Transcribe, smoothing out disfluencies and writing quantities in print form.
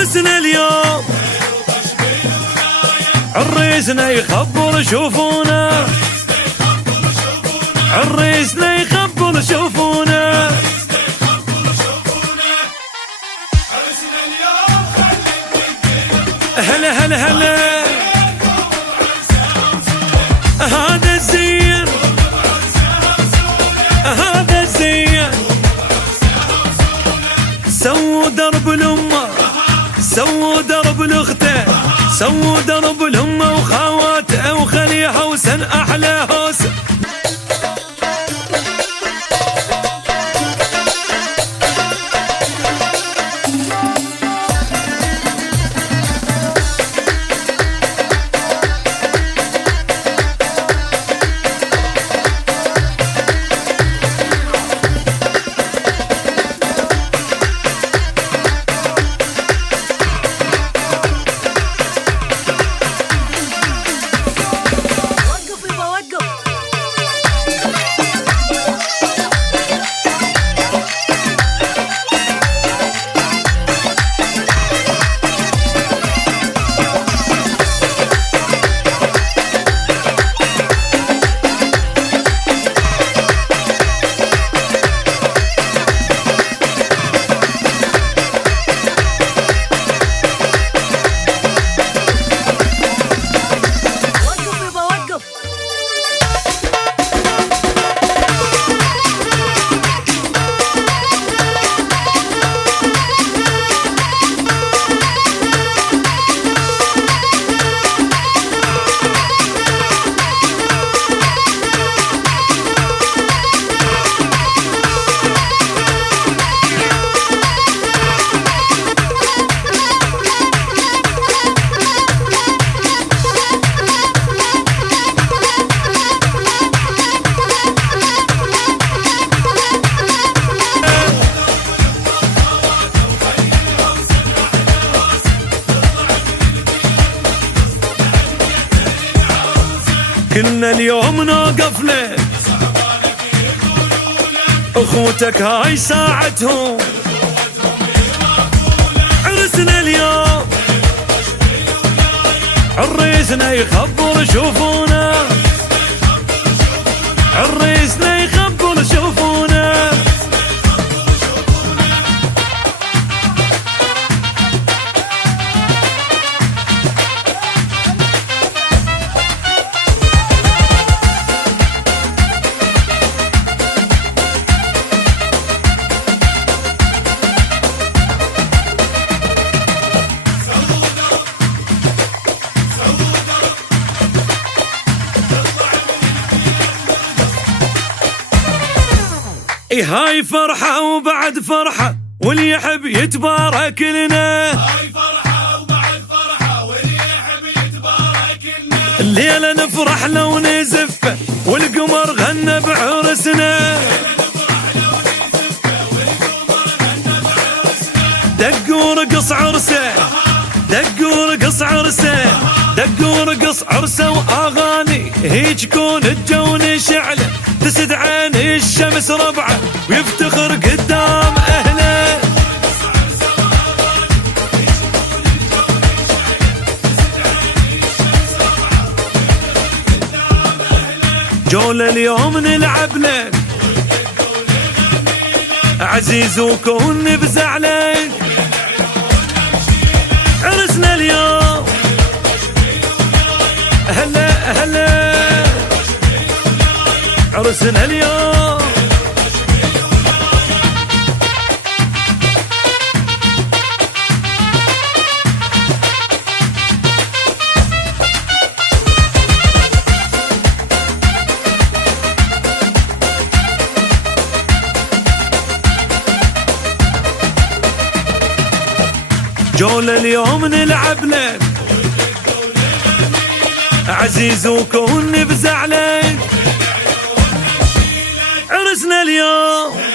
عرسنا اليوم عريسنا يخبر شوفونا عريسنا يخبر شوفونا هلا هلا هلا هذا الزين هذا الزين سووا درب الأمة سووا درب الأخته سووا درب الأمة وخواته وخلي حوسن أحلى حوسن كلنا اليوم نوقف لك اخوتك هاي ساعتهم عرسنا اليوم عريسنا يخبر شوفونا عريسنا يخبر شوفونا هاي فرحة وبعد فرحة واللي يحب يتبارك لنا هاي فرحة وبعد فرحة واللي يحب يتبارك لنا الليلة نفرح لو نزف والقمر غنى بعرسنا دق ورقص عرسه دق ورقص عرسه دق ورقص عرسه واغاني هيج كون الجو نشعله تسد عين الشمس ربعه ويفتخر قدام اهله جولة اليوم نلعب لك عزيز وكون نفزع لك عرسنا اليوم هلا هلا عرسنا اليوم جولة اليوم نلعب لك عزيز وكون نفزع لك عرسنا اليوم